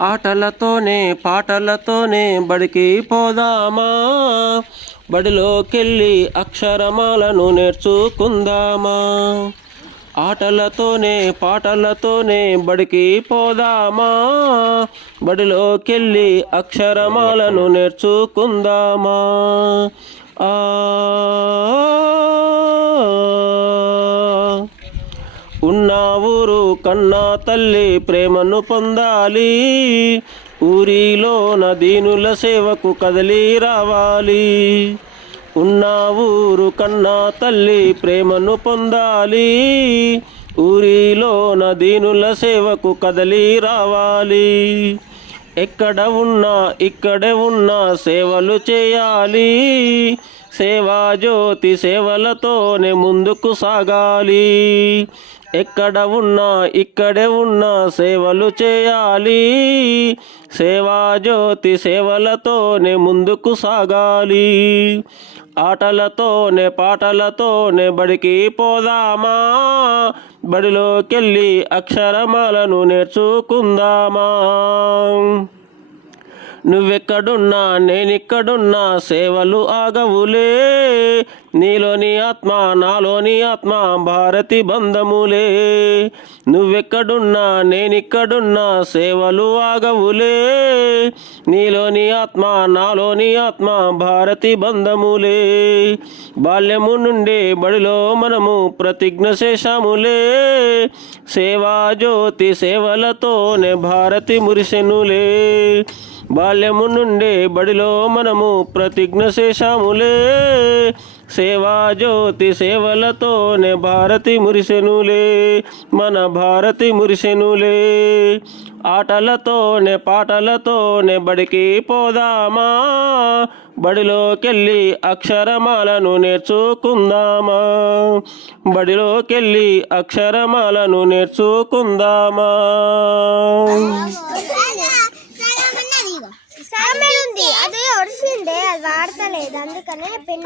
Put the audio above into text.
ఆటలతోనే పాటలతోనే బడికి పోదామా, బడిలోకెళ్ళి అక్షరమాలను నేర్చుకుందామా. ఆటలతోనే పాటలతోనే బడికి పోదామా, బడిలోకెళ్ళి అక్షరమాలను నేర్చుకుందామా. ఆ ఉన్న ఊరు కన్నా తల్లి ప్రేమను పొందాలి, ఊరిలోన దీనుల సేవకు కదలి రావాలి. ఉన్న ఊరు కన్నా తల్లి ప్రేమను పొందాలి, ఊరిలోన దీనుల సేవకు కదలి రావాలి. ఎక్కడ ఉన్నా ఇక్కడే ఉన్నా సేవలు చేయాలి, సేవా జ్యోతి సేవలతోనే ముందుకు సాగాలి. ఎక్కడ ఉన్నా ఇక్కడే ఉన్నా సేవలు చేయాలి, సేవా జ్యోతి సేవలతోనే ముందుకు సాగాలి. ఆటలతోనే పాటలతోనే బడికి పోదామా, బడిలోకెళ్ళి అక్షరమాలను నేర్చుకుందామా. నువ్వెక్కడున్నా నేనిక్కడున్నా సేవలు ఆగవులే, నీలోని ఆత్మ నాలోని ఆత్మ భారతి బంధములే. నువ్వెక్కడున్నా నేనిక్కడున్నా సేవలు ఆగవులే, నీలోని ఆత్మ నాలోని ఆత్మ భారతి బంధములే. బాల్యము నుండి బడిలో మనము ప్రతిజ్ఞ చేశాములే, సేవా జ్యోతి సేవలతోనే భారతి మురిసెనులే. బాల్యము నుండి బడిలో మనము ప్రతిజ్ఞ చేశాములే, సేవా జ్యోతి సేవలతోనే భారతి మురిసెనులే, మన భారతి మురిసెనులే. ఆటలతోనే పాటలతోనే బడికి పోదామా, బడిలోకెళ్ళి అక్షరమాలను నేర్చుకుందామా. బడిలోకెళ్ళి అక్షరమాలను నేర్చుకుందామా. అది ఒడిసిండే, అది వాడతలేదు, అందుకనే పెన్